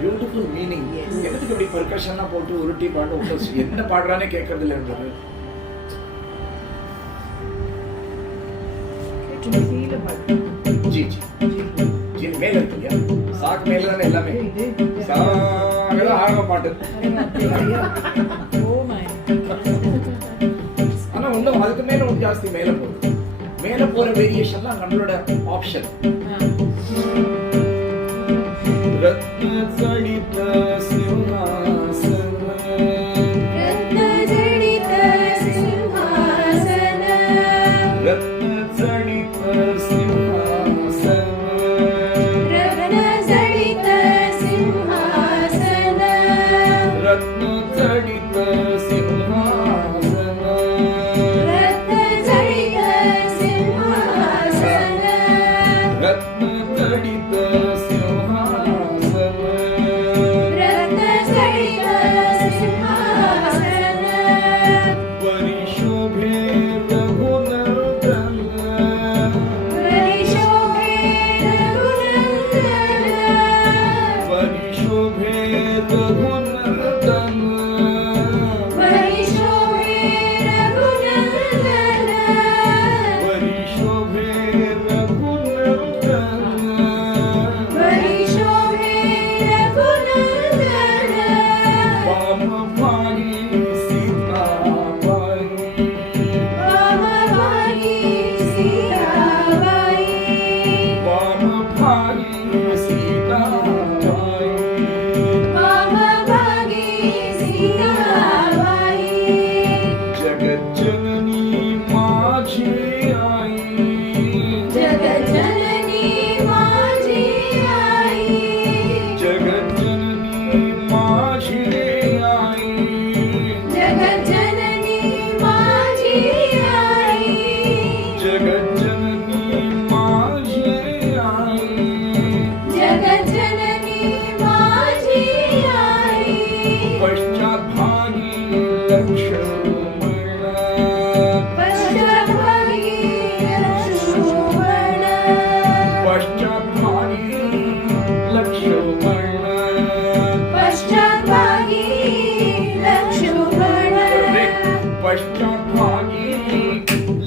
Beautiful meaning. எதுக்கு இப்படி பெர்கஷனா போட்டு உருட்டி பாட்டு என்ன பாடுறானே கேட்கறது இல்லை இருந்தது. जी जी जी மேல இருக்குங்க. சாக் மேல தான எல்லாமே. சாகல ஆரம்ப பாட்டு. Oh my. ஆனா இன்னும் அதுக்கு மேல ஒரு ஜாஸ்தி மேல போகுது. மேல போற வேரியேஷன்லாம் நம்மளோட ஆப்ஷன். ரத்ன ஜடித சிம்ஹாசன ரத்ன ஜடித சிம்ஹாசன ரத்ன ஜடித சிம்ஹாசன ரத்ன ஜடித சிம்ஹாசன ரத்ன ஜடித சிம்ஹாசன ரத்ன ஜடித சிம்ஹாசன ரத்ன ஜடித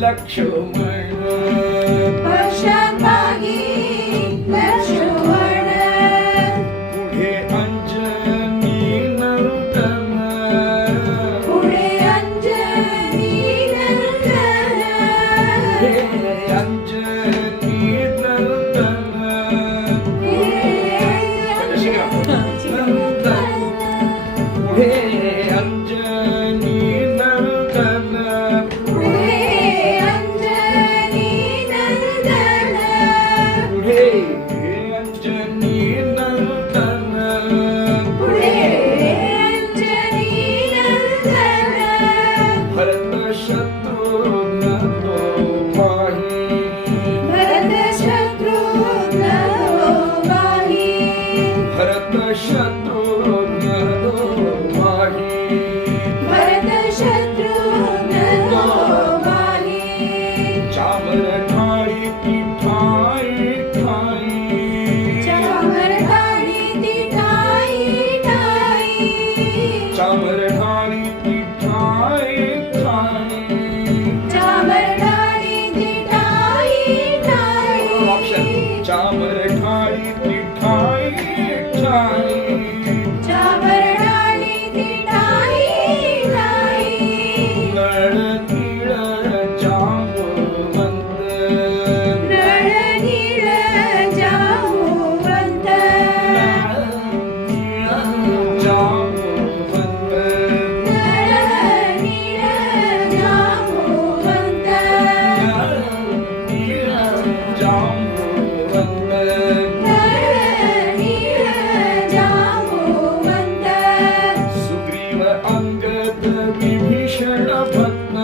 लक्ष्मण पश्चात्भागी लक्ष्मण पुढे अंजनी नंदन पुढे अंजनी नंदन हे अंजनी नंदन पुढे अंजनी नंदन अंगद विभीषण भक्त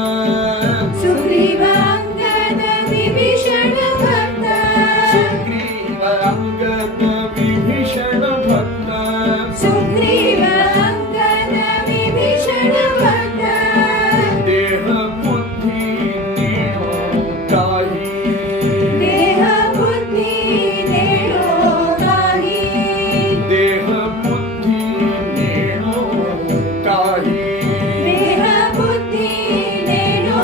सुग्रीव अंगद विभीषण भक्त सुग्रीव अंगद विभीषण भक्त सुग्रीव अंगद विभीषण भक्त देह बुद्धी नेणो काही देह बुद्धी नेणो काही देह बुद्धी नेणो काही देह बुद्धी नेणो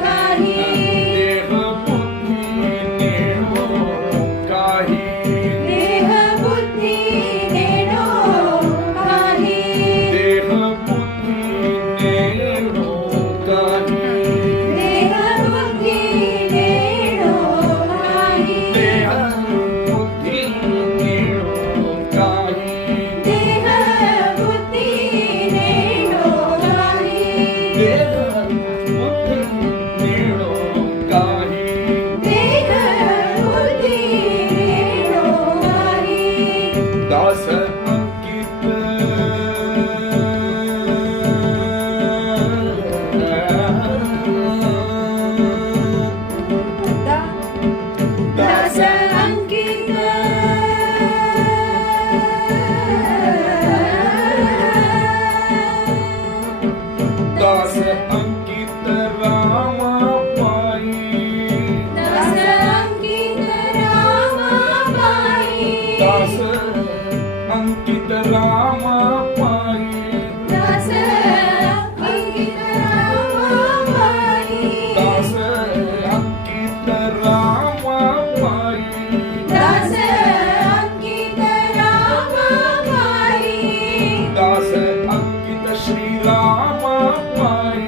काही देह बुद्धी नेणो काही देह बुद्धी नेणो काही देह बुद्धी नेणो काही देह बुद्धी नेणो काही देह बुद्धी नेणो काही देह बुद्धी नेणो काही देह बुद्धी नेणो काही देह बुद्धी नेणो काही दास अंकित दास अंकित दास अंकित राम पाई दास अंकित राम पाई दास अंकित राम पाई दास अंकित राम पाई दास अंकित राम पाई दास अंकित राम पाई दास अंकित श्री राम पाई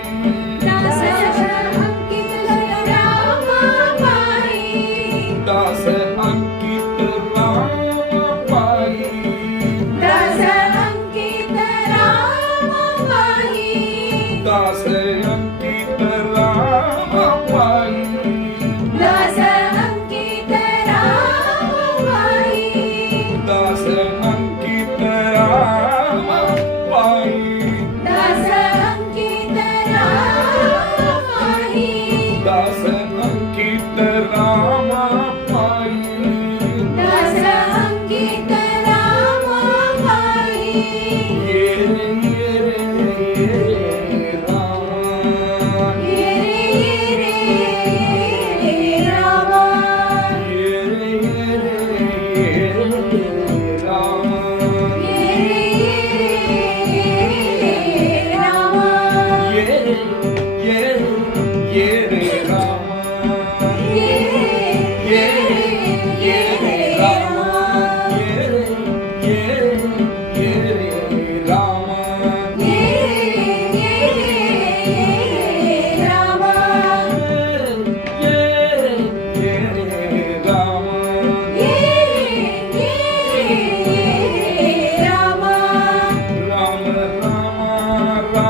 दास अंकित राम पाई दास अंकित राम पाई दास अंकित राम पाई दास अंकित राम पाई दास अंकित राम पाई दास अंकित राम पाई दास अंकित राम पाई दास अंकित राम पाई दास अंकित राम पाई ये रे राम ये रे राम ये रे राम ये राम ये रे राम ये रे राम ये रे राम ये रे राम राम राम राम